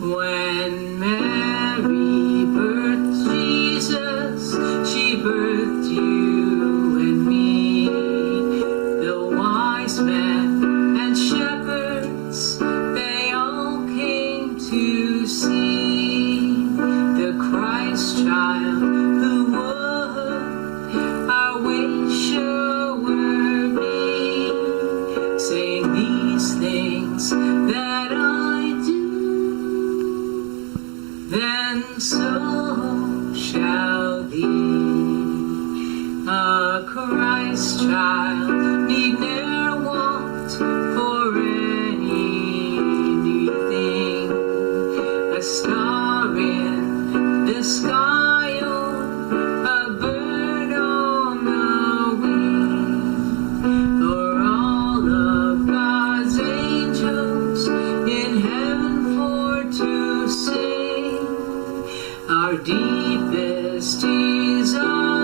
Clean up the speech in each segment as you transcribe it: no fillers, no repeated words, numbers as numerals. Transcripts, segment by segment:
When Mary birthed Jesus, she birthed you and me. The wise men and shepherds, they all came to see the Christ child who would our way shower be, saying these things that I do, then so shall be. A Christ child need ne'er want for anything. A star in the sky or a bird on the wing, or all of God's angels in heaven for to sing. Our deepest desires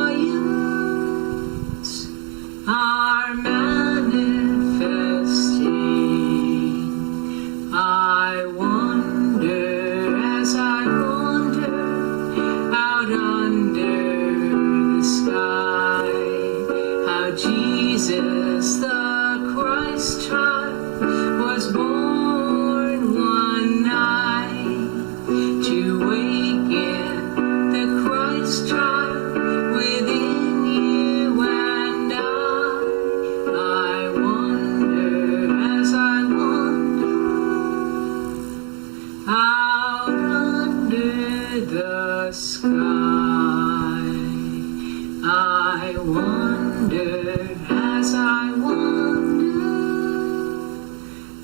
are manifesting. I wonder as I wander out under the sky, how Jesus the Christ child was born one night to waken the Christ child within you and I wonder as I wander out under the sky. I wonder as I wander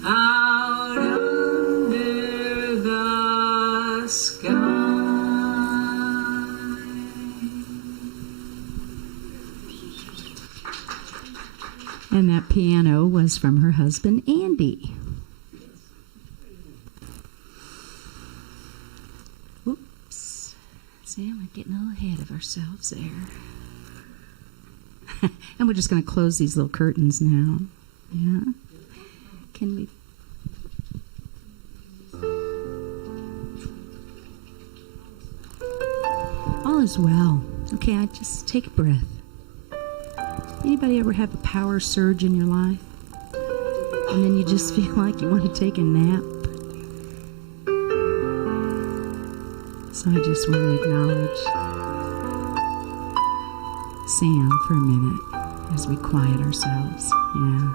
out under the sky. And that piano was from her husband, Andy. Oops. See, we're getting a little ahead of ourselves there. And we're just going to close these little curtains now. Yeah? Can we? All is well. Okay, I just take a breath. Anybody ever have a power surge in your life? And then you just feel like you want to take a nap? So I just want to acknowledge Sam for a minute as we quiet ourselves. Yeah,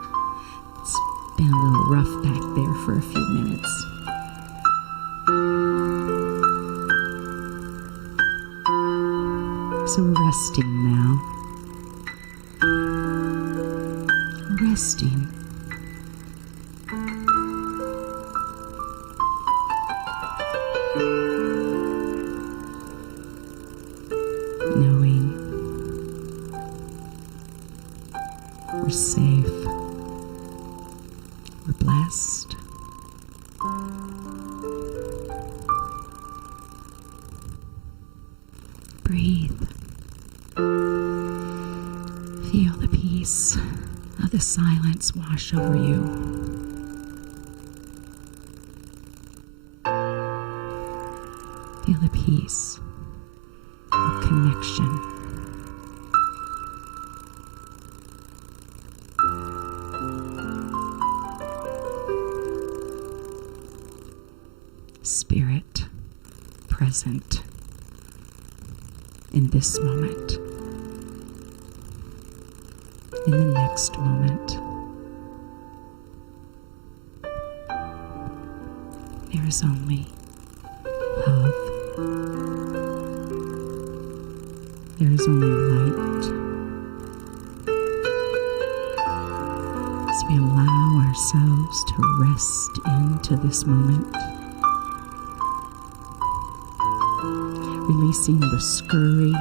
it's been a little rough back there for a few minutes. So we're resting now. Resting. Knowing we're safe, we're blessed. Breathe. Feel the peace of the silence wash over you. Feel the peace of connection. Spirit present in this moment, in the next moment. There is only love. There is only light. As we allow ourselves to rest into this moment, releasing the scurry,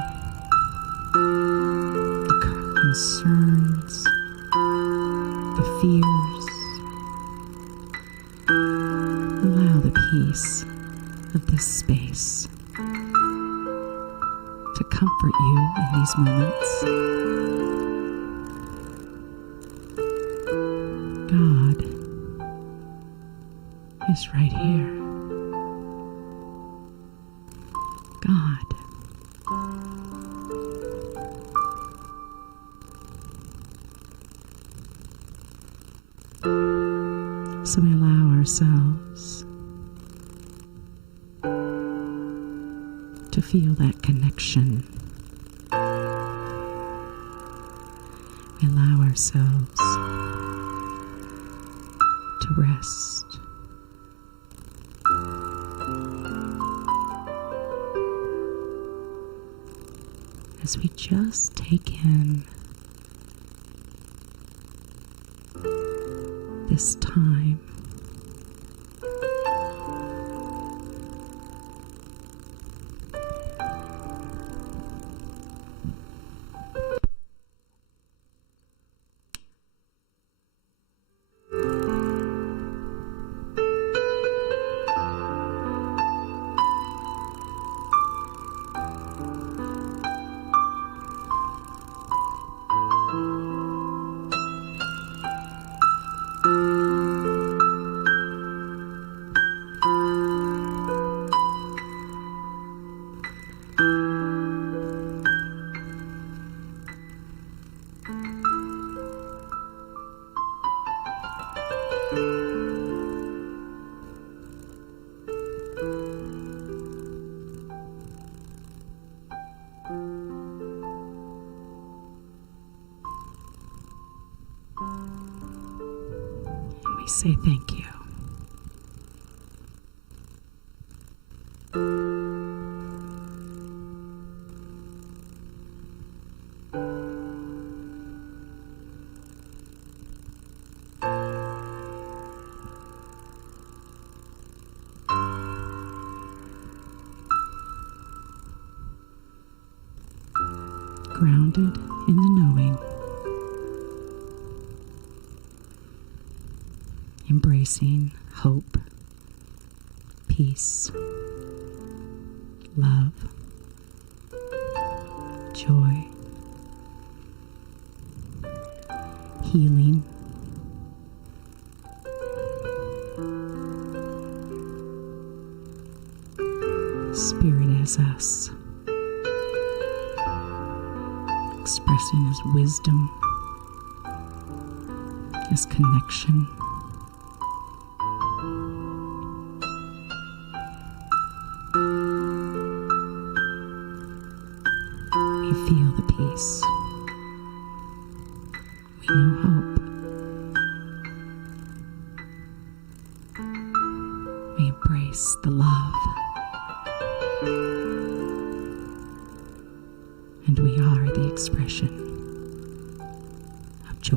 the concerns, the fears. Allow the peace of this space to comfort you in these moments. God is right here. to feel that connection. We allow ourselves to rest. As we just take in this time and we say thank you. Grounded in the knowing, embracing hope, peace, love, joy, healing, Spirit as us, expressing as wisdom, as connection. We feel the peace. We know hope. We embrace the love. And we are the expression of joy.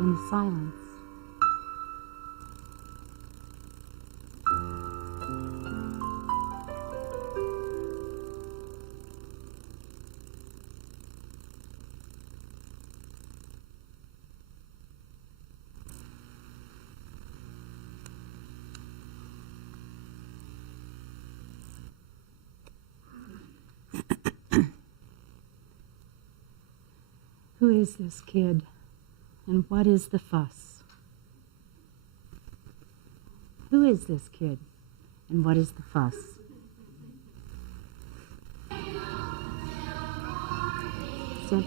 in the silence. Who is this kid, and what is the fuss? Who is this kid, and what is the fuss? Sit.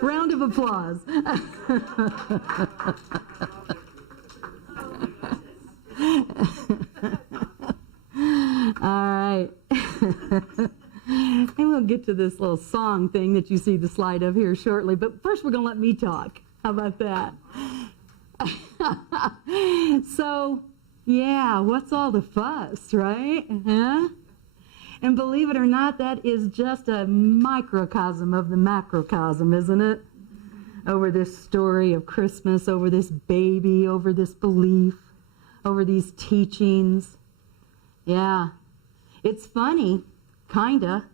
Round of applause. All right. And we'll get to this little song thing that you see the slide of here shortly. But first, we're going to let me talk. How about that? So, yeah, what's all the fuss, right? Huh? And believe it or not, that is just a microcosm of the macrocosm, isn't it? Over this story of Christmas, over this baby, over this belief, over these teachings. Yeah. It's funny, kinda,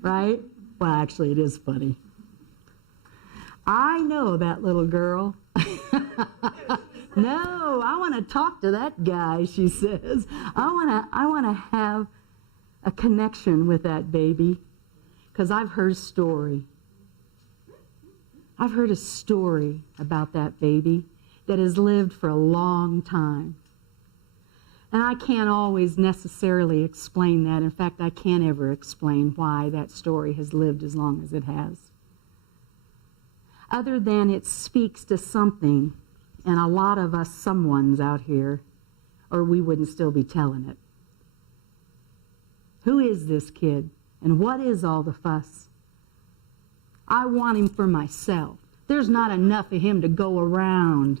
right? Well, actually, it is funny. I know that little girl. No, I want to talk to that guy, she says. I want to have a connection with that baby because I've heard a story. I've heard a story about that baby that has lived for a long time. And I can't always necessarily explain that. In fact, I can't ever explain why that story has lived as long as it has. Other than it speaks to something, and a lot of us someones out here, or we wouldn't still be telling it. Who is this kid, and what is all the fuss? I want him for myself. There's not enough of him to go around.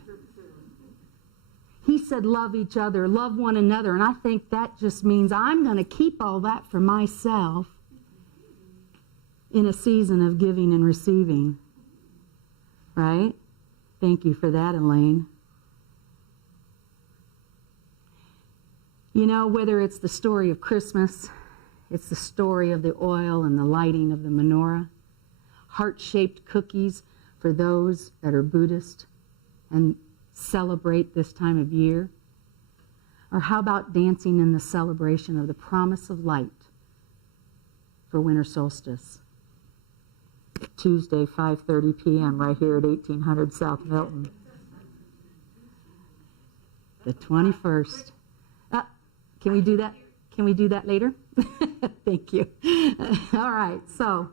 He said, love each other, love one another, and I think that just means I'm going to keep all that for myself in a season of giving and receiving. Right? Thank you for that, Elaine. You know, whether it's the story of Christmas, it's the story of the oil and the lighting of the menorah, heart-shaped cookies for those that are Buddhist and celebrate this time of year, or how about dancing in the celebration of the promise of light for winter solstice? Tuesday, 5:30 p.m. right here at 1800 South Milton. The 21st. Can we do that? Can we do that later? Thank you. All right, so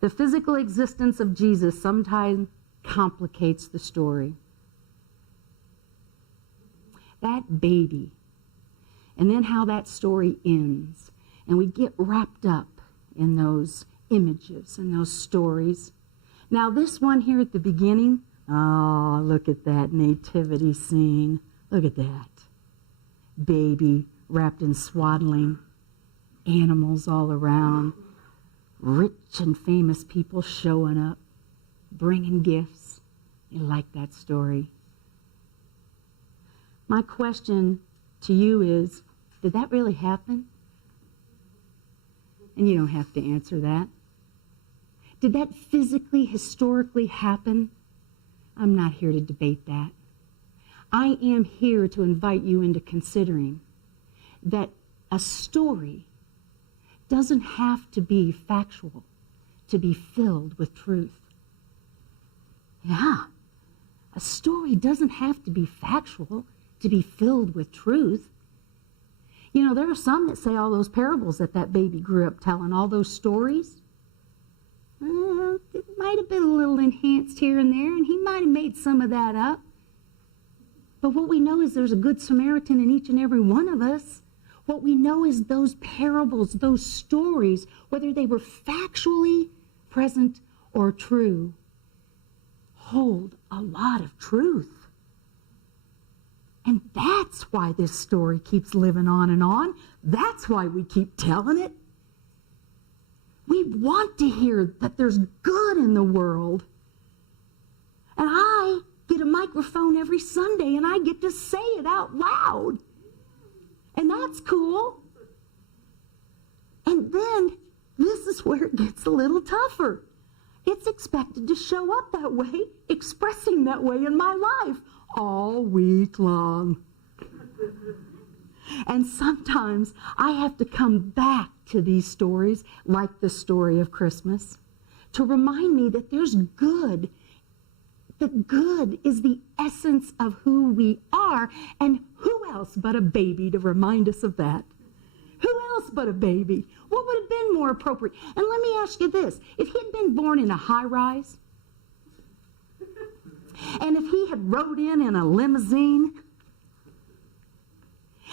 the physical existence of Jesus sometimes complicates the story. That baby, and then how that story ends, and we get wrapped up in those images and those stories. Now this one here at the beginning, oh, look at that nativity scene. Look at that. Baby wrapped in swaddling, animals all around, rich and famous people showing up, bringing gifts. You like that story. My question to you is, did that really happen? And you don't have to answer that. Did that physically, historically happen? I'm not here to debate that. I am here to invite you into considering that a story doesn't have to be factual to be filled with truth. Yeah, a story doesn't have to be factual to be filled with truth. You know, there are some that say all those parables that baby grew up telling, all those stories, it might have been a little enhanced here and there, and he might have made some of that up. But what we know is there's a good Samaritan in each and every one of us. What we know is those parables, those stories, whether they were factually present or true, hold a lot of truth. And that's why this story keeps living on and on. That's why we keep telling it. We want to hear that there's good in the world. And I get a microphone every Sunday and I get to say it out loud. And that's cool. And then this is where it gets a little tougher. It's expected to show up that way, expressing that way in my life all week long. And sometimes I have to come back to these stories, like the story of Christmas, to remind me that there's good. The good is the essence of who we are, and who else but a baby to remind us of that? Who else but a baby? What would have been more appropriate? And let me ask you this. If he'd been born in a high-rise, and if he had rode in a limousine,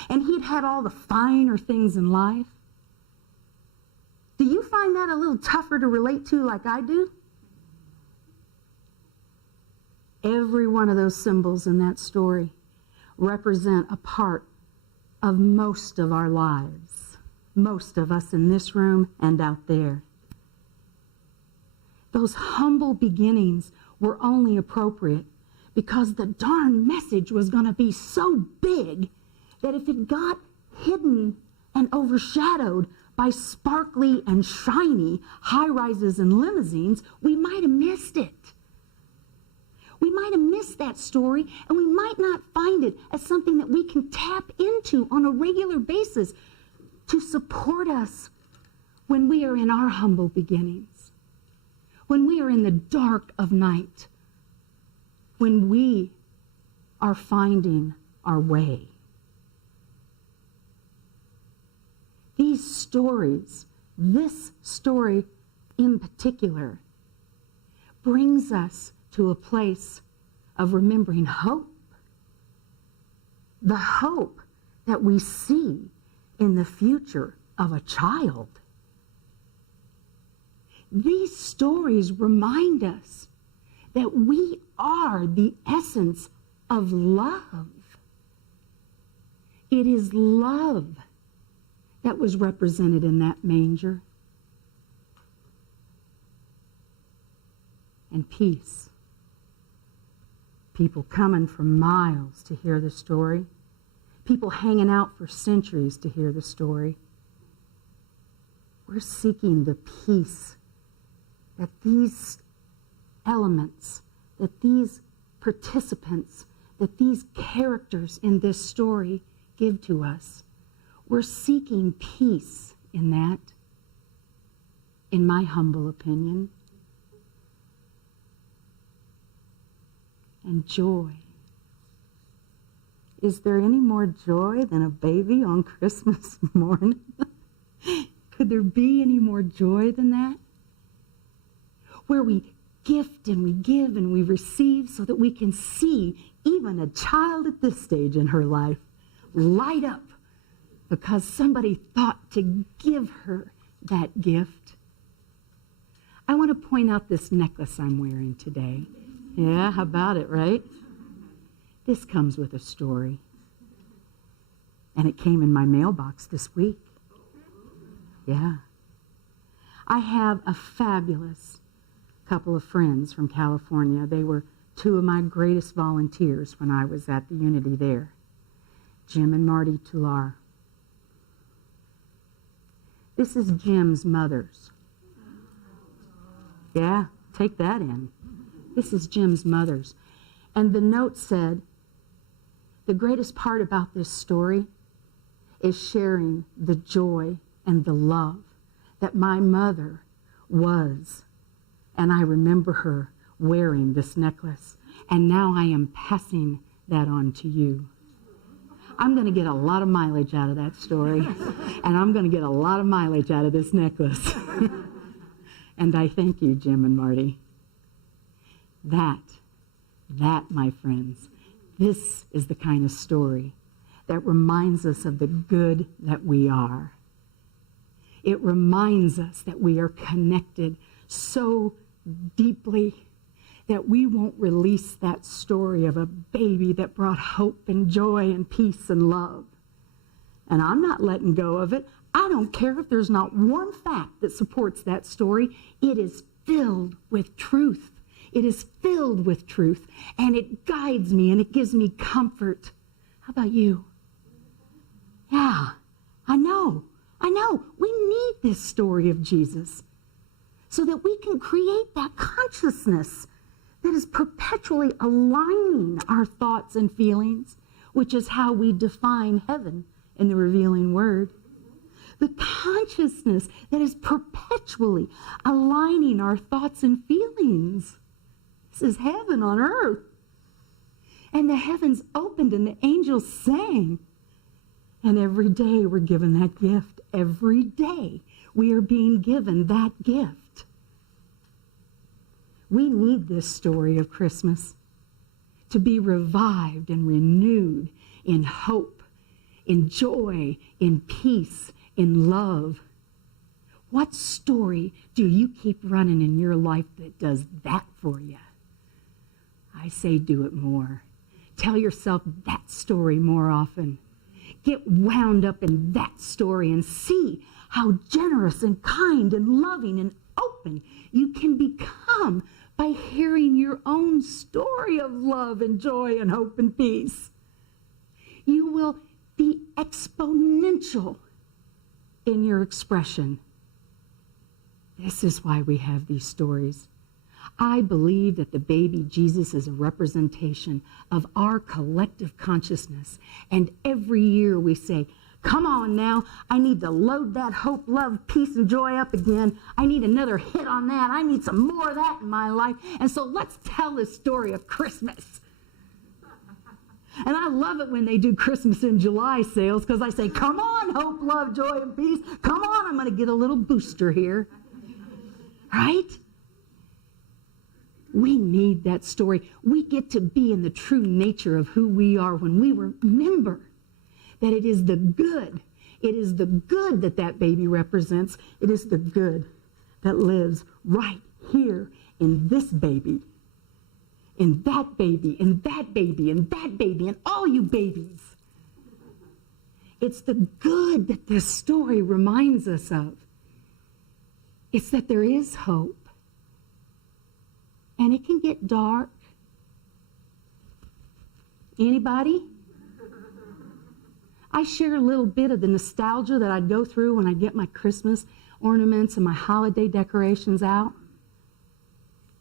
and he'd had all the finer things in life, do you find that a little tougher to relate to like I do? Every one of those symbols in that story represent a part of most of our lives. Most of us in this room and out there. Those humble beginnings were only appropriate because the darn message was going to be so big that if it got hidden and overshadowed by sparkly and shiny high-rises and limousines, we might have missed it. We might have missed that story, and we might not find it as something that we can tap into on a regular basis to support us when we are in our humble beginnings, when we are in the dark of night, when we are finding our way. These stories, this story in particular, brings us to a place of remembering hope. The hope that we see in the future of a child. These stories remind us that we are the essence of love. It is love that was represented in that manger. And peace. People coming from miles to hear the story. People hanging out for centuries to hear the story. We're seeking the peace that these elements, that these participants, that these characters in this story give to us. We're seeking peace in that, in my humble opinion. And joy. Is there any more joy than a baby on Christmas morning? Could there be any more joy than that? Where we gift and we give and we receive so that we can see even a child at this stage in her life light up because somebody thought to give her that gift. I want to point out this necklace I'm wearing today. Yeah, how about it, right? This comes with a story. And it came in my mailbox this week. Yeah. I have a fabulous couple of friends from California. They were two of my greatest volunteers when I was at the Unity there. Jim and Marty Tullar. This is Jim's mother's. Yeah, take that in. This is Jim's mother's. And the note said, the greatest part about this story is sharing the joy and the love that my mother was. And I remember her wearing this necklace. And now I am passing that on to you. I'm going to get a lot of mileage out of that story. And I'm going to get a lot of mileage out of this necklace. And I thank you, Jim and Marty. That, my friends, this is the kind of story that reminds us of the good that we are. It reminds us that we are connected so deeply that we won't release that story of a baby that brought hope and joy and peace and love. And I'm not letting go of it. I don't care if there's not one fact that supports that story. It is filled with truth. It is filled with truth, and it guides me, and it gives me comfort. How about you? Yeah, I know. We need this story of Jesus so that we can create that consciousness that is perpetually aligning our thoughts and feelings, which is how we define heaven in the revealing word. The consciousness that is perpetually aligning our thoughts and feelings. This is heaven on earth. And the heavens opened and the angels sang. And every day we're given that gift. Every day we are being given that gift. We need this story of Christmas to be revived and renewed in hope, in joy, in peace, in love. What story do you keep running in your life that does that for you? I say do it more. Tell yourself that story more often. Get wound up in that story and see how generous and kind and loving and open you can become by hearing your own story of love and joy and hope and peace. You will be exponential in your expression. This is why we have these stories. I believe that the baby Jesus is a representation of our collective consciousness. And every year we say, come on now, I need to load that hope, love, peace, and joy up again. I need another hit on that. I need some more of that in my life. And so let's tell this story of Christmas. And I love it when they do Christmas in July sales because I say, come on, hope, love, joy, and peace. Come on, I'm going to get a little booster here. Right? We need that story. We get to be in the true nature of who we are when we remember that it is the good. It is the good that that baby represents. It is the good that lives right here in this baby, in that baby, in that baby, in that baby, and all you babies. It's the good that this story reminds us of. It's that there is hope. And it can get dark. Anybody? I share a little bit of the nostalgia that I go through when I get my Christmas ornaments and my holiday decorations out.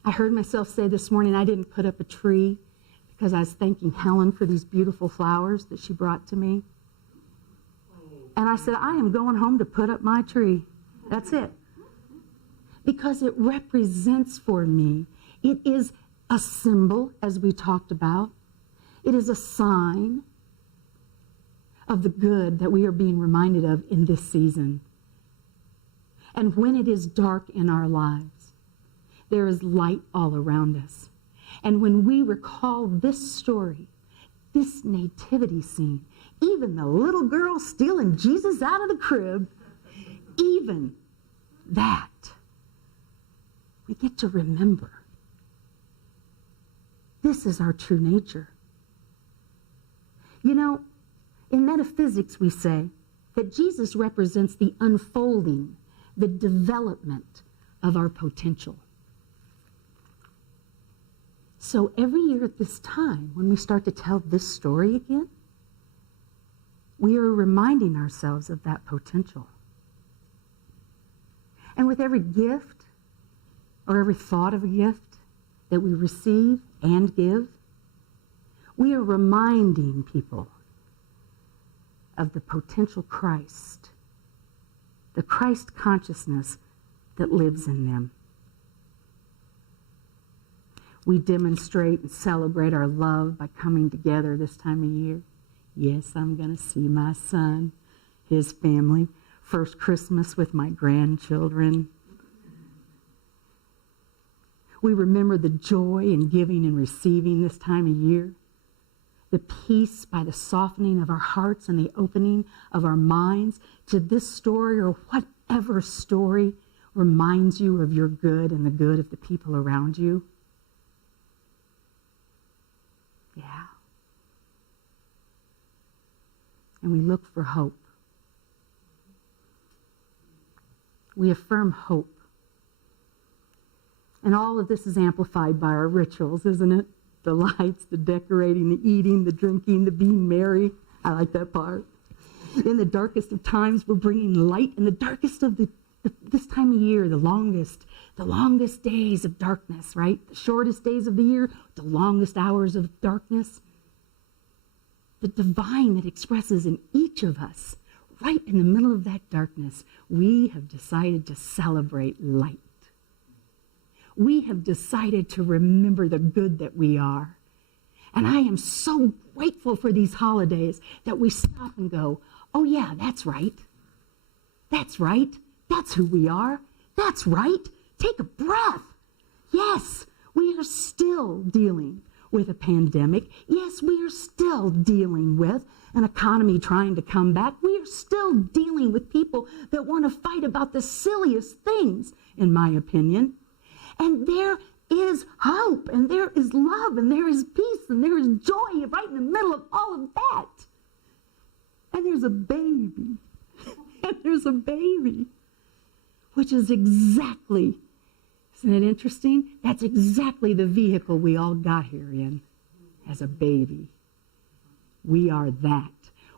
I heard myself say this morning I didn't put up a tree because I was thanking Helen for these beautiful flowers that she brought to me. And I said, I am going home to put up my tree. That's it. Because it represents for me. It is a symbol, as we talked about. It is a sign of the good that we are being reminded of in this season. And when it is dark in our lives, there is light all around us. And when we recall this story, this nativity scene, even the little girl stealing Jesus out of the crib, even that, we get to remember. This is our true nature. You know, in metaphysics we say that Jesus represents the unfolding, the development of our potential. So every year at this time, when we start to tell this story again, we are reminding ourselves of that potential. And with every gift or every thought of a gift that we receive and give, we are reminding people of the potential Christ, the Christ consciousness that lives in them. We demonstrate and celebrate our love by coming together this time of year. Yes, I'm going to see my son, his family, first Christmas with my grandchildren. We remember the joy in giving and receiving this time of year, the peace by the softening of our hearts and the opening of our minds to this story or whatever story reminds you of your good and the good of the people around you. Yeah. And we look for hope. We affirm hope. And all of this is amplified by our rituals, isn't it? The lights, the decorating, the eating, the drinking, the being merry. I like that part. In the darkest of times, we're bringing light. In the darkest of this time of year, the longest days of darkness, right? The shortest days of the year, the longest hours of darkness. The divine that expresses in each of us, right in the middle of that darkness, we have decided to celebrate light. We have decided to remember the good that we are. And I am so grateful for these holidays that we stop and go, oh yeah, that's right. That's right. That's who we are. That's right. Take a breath. Yes, we are still dealing with a pandemic. Yes, we are still dealing with an economy trying to come back. We are still dealing with people that want to fight about the silliest things, in my opinion. And there is hope, and there is love, and there is peace, and there is joy right in the middle of all of that. And there's a baby. And there's a baby. Which is exactly, isn't it interesting? That's exactly the vehicle we all got here in as a baby. We are that.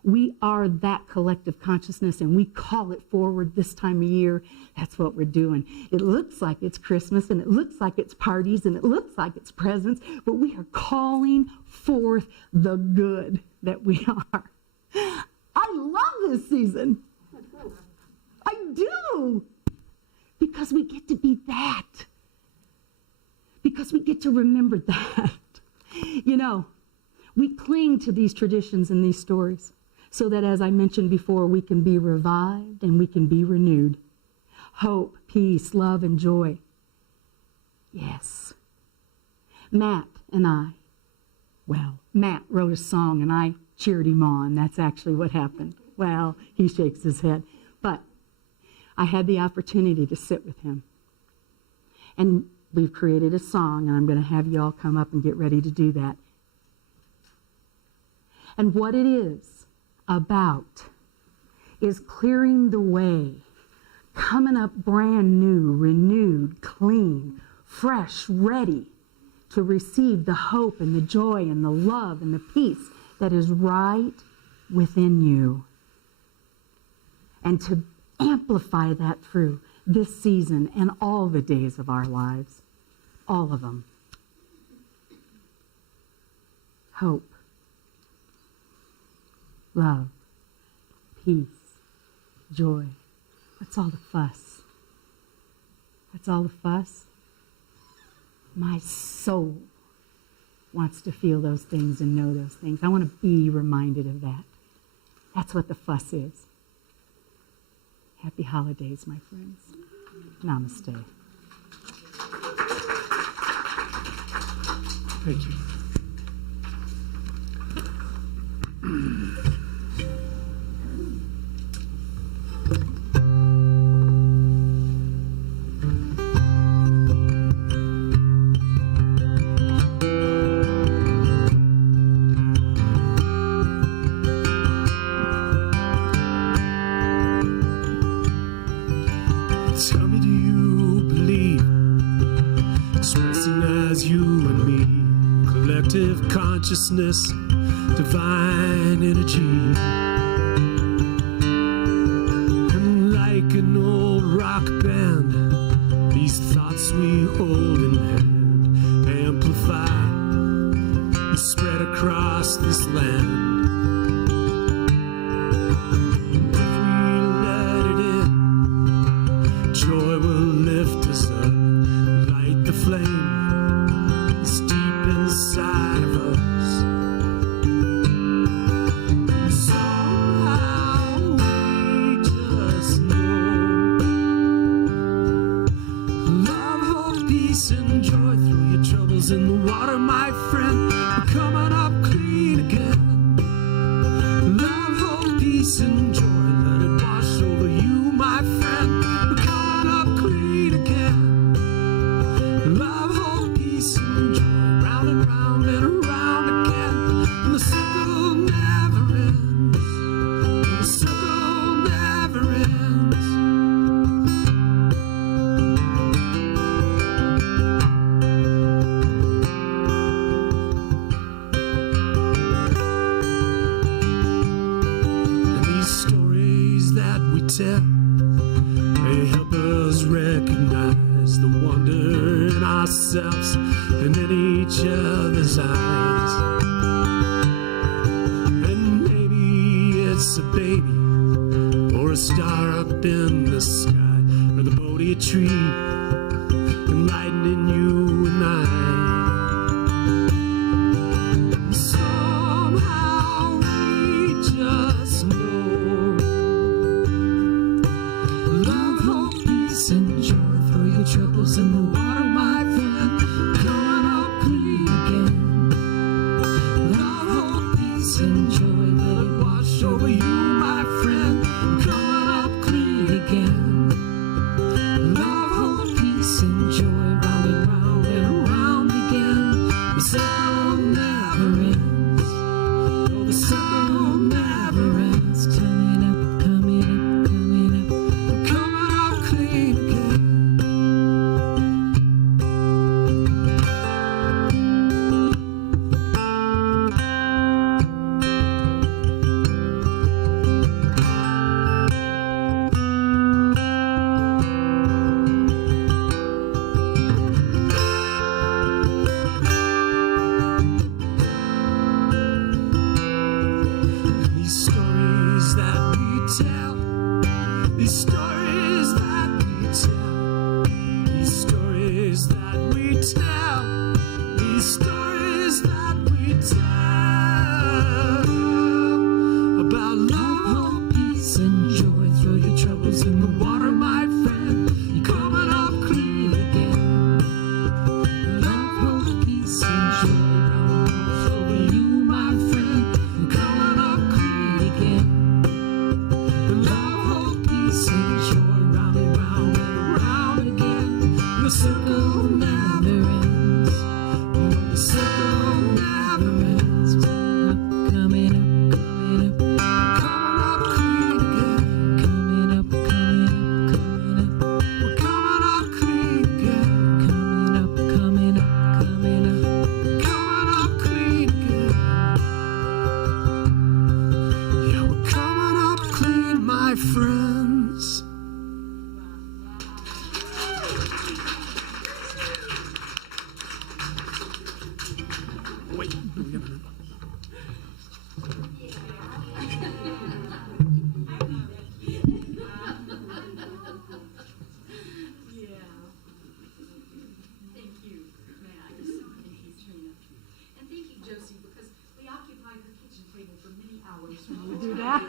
We are that collective consciousness, and we call it forward this time of year. That's what we're doing. It looks like it's Christmas, and it looks like it's parties, and it looks like it's presents, but we are calling forth the good that we are. I love this season. I do. Because we get to be that. Because we get to remember that. You know, we cling to these traditions and these stories so that, as I mentioned before, we can be revived and we can be renewed. Hope, peace, love, and joy. Yes. Matt wrote a song and I cheered him on. That's actually what happened. Well, he shakes his head. But I had the opportunity to sit with him. And we've created a song, and I'm going to have you all come up and get ready to do that. And what it is about is clearing the way, coming up brand new, renewed, clean, fresh, ready to receive the hope and the joy and the love and the peace that is right within you. And to amplify that through this season and all the days of our lives. All of them. Hope. Love. Peace. Joy. What's all the fuss? What's all the fuss? My soul wants to feel those things and know those things. I want to be reminded of that. That's what the fuss is. Happy holidays, my friends. Namaste. Thank you. Tell me, do you believe, expressing as you and me, collective consciousness, divine energy, and like an old rock band, we tell may help us recognize the wonder in ourselves and in each other's eyes. And maybe it's a baby or a star up in the sky or the Bodhi tree enlightening you and I. Somehow we just know love, hope, peace, and joy. Throw your troubles in the water, my friend. Coming up clean again. Love, hope, peace, and joy. Let it wash over you, my friend. Coming up clean again. Love, hope, peace, and joy. Round and round and round again. The circle never ends. Oh, the circle never ends. Coming up, coming up, coming up. Coming up clean again. These stories that we tell, these stories that we tell, these stories that we tell, these stories that we tell about love, hope, peace, and joy. Throw your troubles in the water, my friend. You're coming up clean again. Love, hope, peace, and joy. Round over you, my friend. You're coming up clean again. Love, hope, peace, and joy. Round and round and round again. The circle never ends. Oh, the circle never ends. Coming up, coming up, coming up clean again. Coming up, coming up, coming up. We're coming up clean again. Coming up, coming up, coming up. Coming up clean again. Yeah, we're coming up clean, my friends. Wait, we got a- Thank you, Max. Thank you, Trina. And thank you, Josie, because we occupied her kitchen table for many hours when we do that.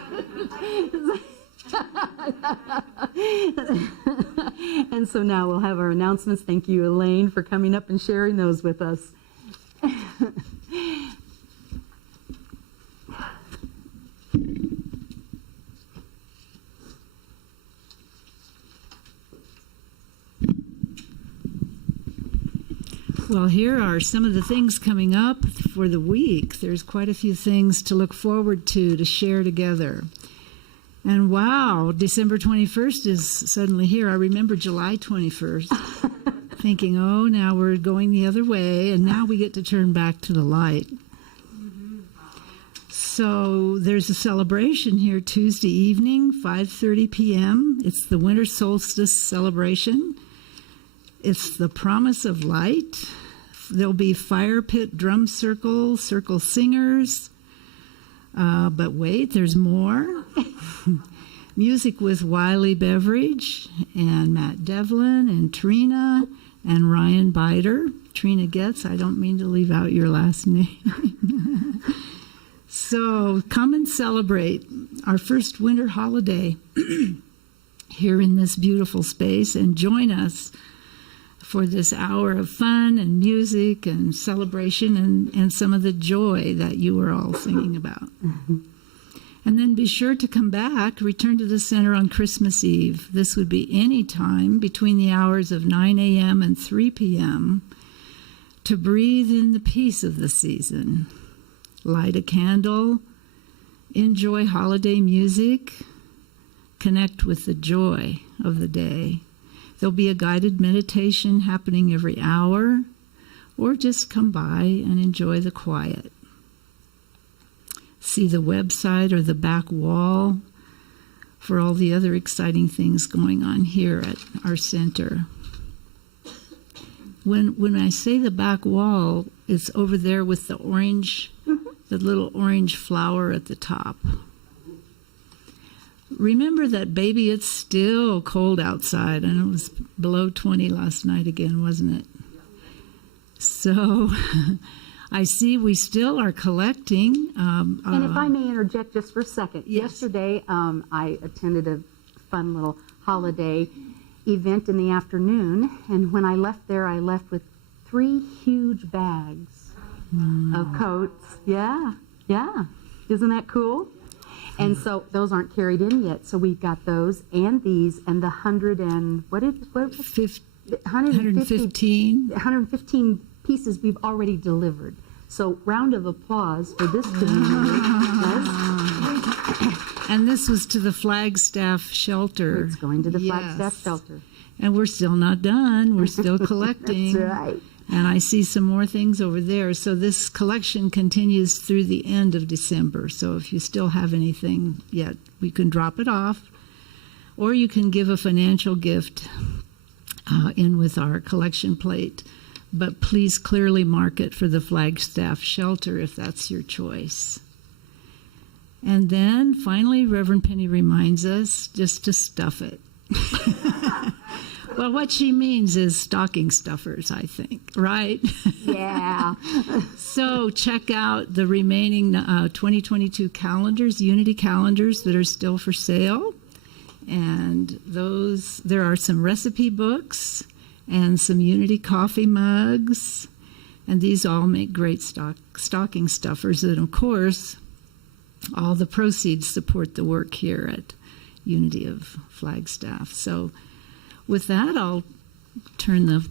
And so now we'll have our announcements. Thank you, Elaine, for coming up and sharing those with us. Well, here are some of the things coming up for the week. There's quite a few things to look forward to share together. And wow, December 21st is suddenly here. I remember July 21st, thinking, oh, now we're going the other way, and now we get to turn back to the light. So there's a celebration here Tuesday evening, 5:30 p.m. It's the winter solstice celebration. It's the promise of light. There'll be fire pit drum circle singers. But wait, there's more. Music with Wiley Beveridge and Matt Devlin and Trina and Ryan Bider. Trina Getz, I don't mean to leave out your last name. So come and celebrate our first winter holiday here in this beautiful space and join us for this hour of fun and music and celebration and some of the joy that you were all singing about. Mm-hmm. And then be sure to come back, return to the center on Christmas Eve. This would be any time between the hours of 9 a.m. and 3 p.m. to breathe in the peace of the season. Light a candle, enjoy holiday music, connect with the joy of the day. There'll be a guided meditation happening every hour, or just come by and enjoy the quiet. See the website or the back wall for all the other exciting things going on here at our center. When I say the back wall, it's over there with the orange, the little orange flower at the top. Remember that, baby, it's still cold outside, and it was below 20 last night again, wasn't it? So I see we still are collecting. And if I may interject just for a second. Yes. Yesterday, I attended a fun little holiday event in the afternoon, and when I left there, I left with 3 huge bags of coats. Yeah, yeah. Isn't that cool? And so those aren't carried in yet, so we've got those and these and the 115 pieces we've already delivered. So round of applause for this community. Yes. And this was to the Flagstaff shelter. It's going to the Yes. Flagstaff shelter. And we're still not done. We're still collecting. That's right. And I see some more things over there. So this collection continues through the end of December. So if you still have anything yet, we can drop it off. Or you can give a financial gift in with our collection plate. But please clearly mark it for the Flagstaff shelter if that's your choice. And then finally, Reverend Penny reminds us just to stuff it. Well, what she means is stocking stuffers, I think, right? Yeah. So check out the remaining 2022 calendars, Unity calendars that are still for sale. And there are some recipe books and some Unity coffee mugs. And these all make great stocking stuffers. And of course, all the proceeds support the work here at Unity of Flagstaff. So with that, I'll turn the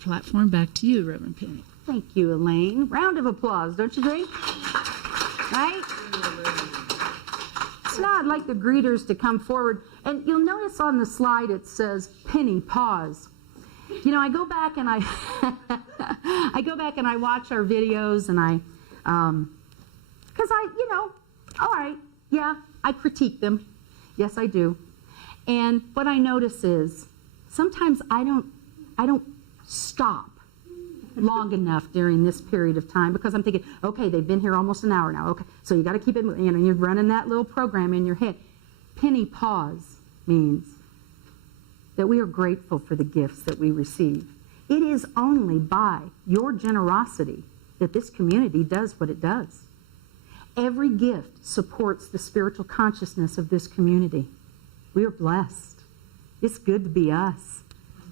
platform back to you, Reverend Penny. Thank you, Elaine. Round of applause, don't you think? Right? So now I'd like the greeters to come forward. And you'll notice on the slide it says, Penny, pause. You know, I go back and I watch our videos and because all right, yeah, I critique them. Yes, I do. And what I notice is sometimes I don't stop long enough during this period of time because I'm thinking, okay, they've been here almost an hour now. Okay, so you got to keep it, you're running that little program in your head. Penny pause means that we are grateful for the gifts that we receive. It is only by your generosity that this community does what it does. Every gift supports the spiritual consciousness of this community. We are blessed. It's good to be us.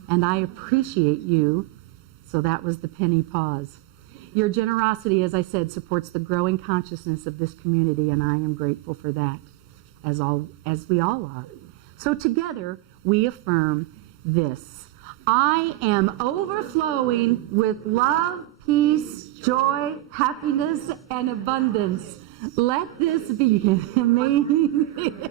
And I appreciate you. So that was the penny pause. Your generosity, as I said, supports the growing consciousness of this community, and I am grateful for that, as we all are. So together, we affirm this. I am overflowing with love, peace, joy, happiness, and abundance. Let this be amazing.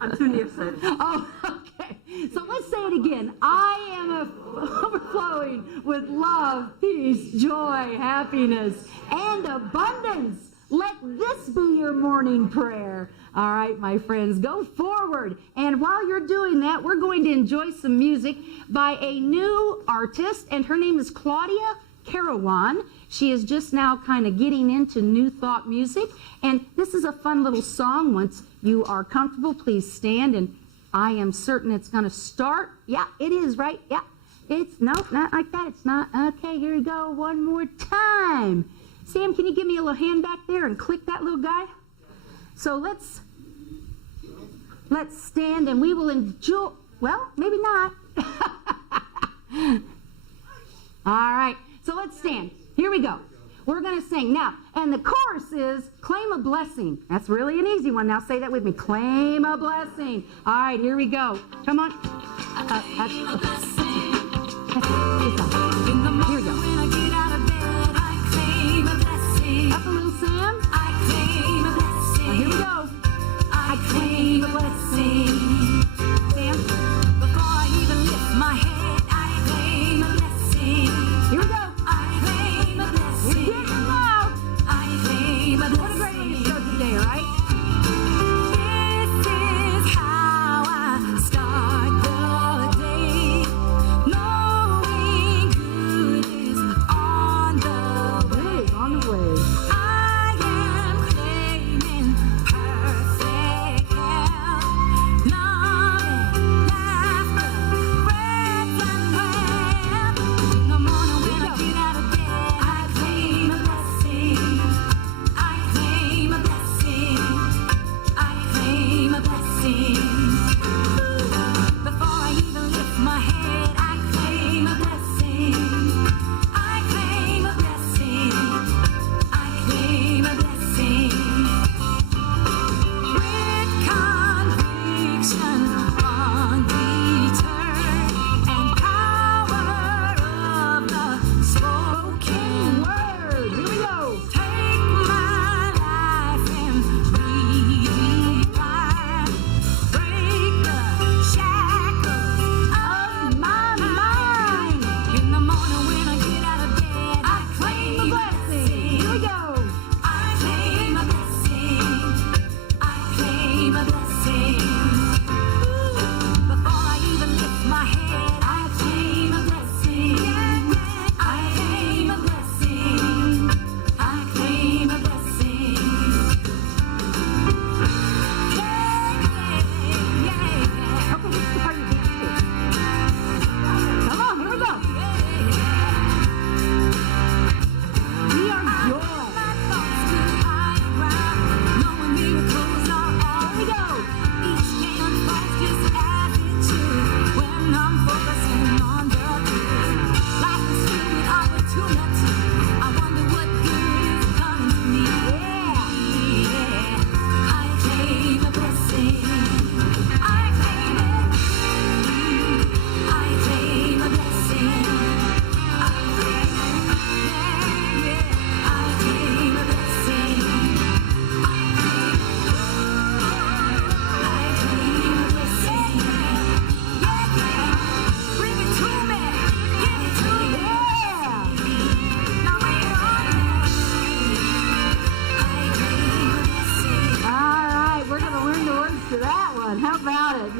I'm too nearsighted. Oh, okay. So let's say it again. I am overflowing with love, peace, joy, happiness, and abundance. Let this be your morning prayer. All right, my friends, go forward. And while you're doing that, we're going to enjoy some music by a new artist, and her name is Claudia Carawan. She is just now kind of getting into New Thought music, and this is a fun little song. Once you are comfortable, please stand, and I am certain it's going to start. Yeah, it is, right? Yeah. It's, no, not like that. It's not. Okay, here we go. One more time. Sam, can you give me a little hand back there and click that little guy? So let's stand and we will enjoy, well, maybe not. All right, so let's stand. Here we go. We're going to sing. Now, and the chorus is claim a blessing. That's really an easy one. Now say that with me. Claim a blessing. All right, here we go. Come on. Here we go. Up a little, Sam. Here we go. I claim a blessing. Sam. Before I even lift my head, I claim a blessing. Here we go. I claim a blessing. You're getting loud. I claim a blessing. What a great way to start the day, right? This is how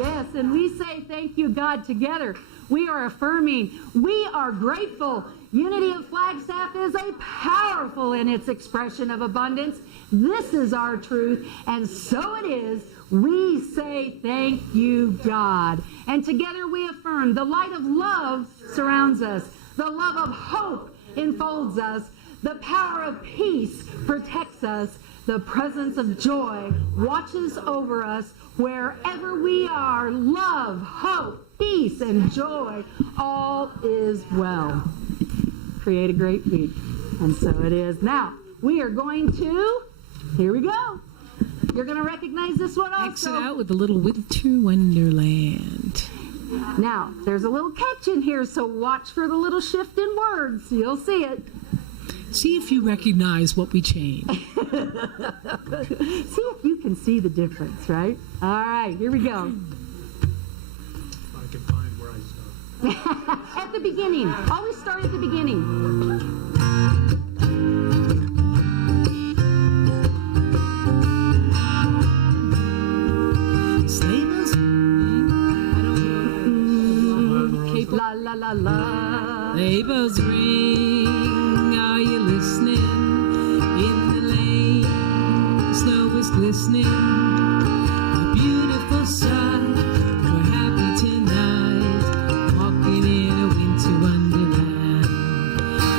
Yes, and we say thank you, God, together. We are affirming. We are grateful. Unity of Flagstaff is a powerful in its expression of abundance. This is our truth, and so it is. We say thank you, God. And together we affirm the light of love surrounds us. The love of hope enfolds us. The power of peace protects us. The presence of joy watches over us wherever we are. Love, hope, peace, and joy, all is well. Create a great week. And so it is. Now, we are going to, here we go. You're going to recognize this one also. Exit out with a little winter wonderland. Now, there's a little catch in here, so watch for the little shift in words. You'll see it. See if you recognize what we changed. See if you can see the difference, right? All right, here we go. I can find where I start. At the beginning. Always start at the beginning. Sleigh bells, I don't know. Cape La la la la. Sleigh bells ring, are you listening? In the lane, the snow is glistening. A beautiful sight, we're happy tonight, walking in a winter wonderland.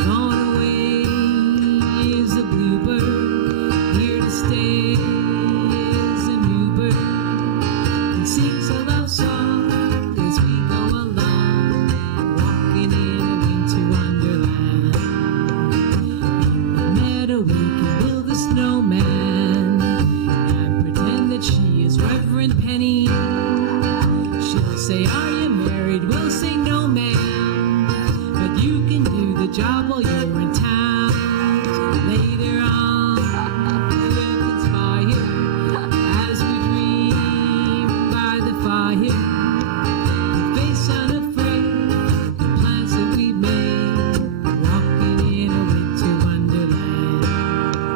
Gone away is the bluebird, here to stay is a new bird. He sings a love song as we go along, walking in a winter wonderland. In the meadow we can build a snowman and pretend that she is Reverend Penny. She'll say, are you married? We'll say, no ma'am, but you can do the job while you're in town. Later on we'll conspire as we dream by the fire. We face unafraid the plans that we made, walking in a winter wonderland.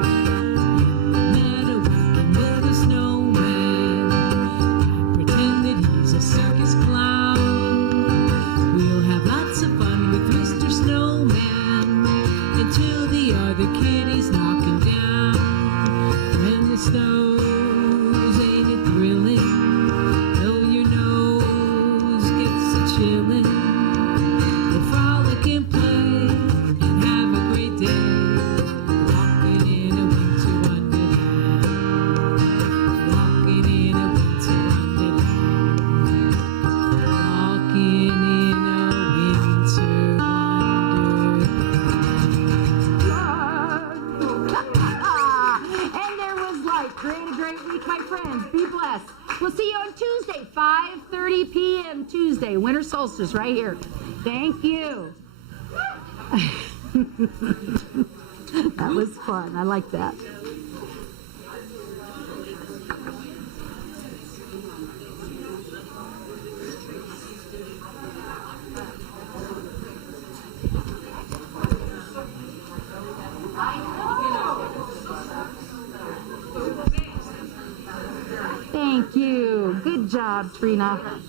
In the meadow we can build a snowman and pretend that he's a circus clown. We'll have lots of fun with Mr. Snowman until the other kitties knock him down. When the snows, ain't it thrilling? Though your nose gets a chillin', we'll frolic and play and have a great day, walking in a winter wonderland. Walking in a winter wonderland. Walking in a winter wonderland. And there was light. Create a great week, my friends. Be blessed. We'll see you on Tuesday, 5:30 p.m. Tuesday, winter solstice, right here. Thank you. That was fun. I like that. Thank you. Good job, Trina.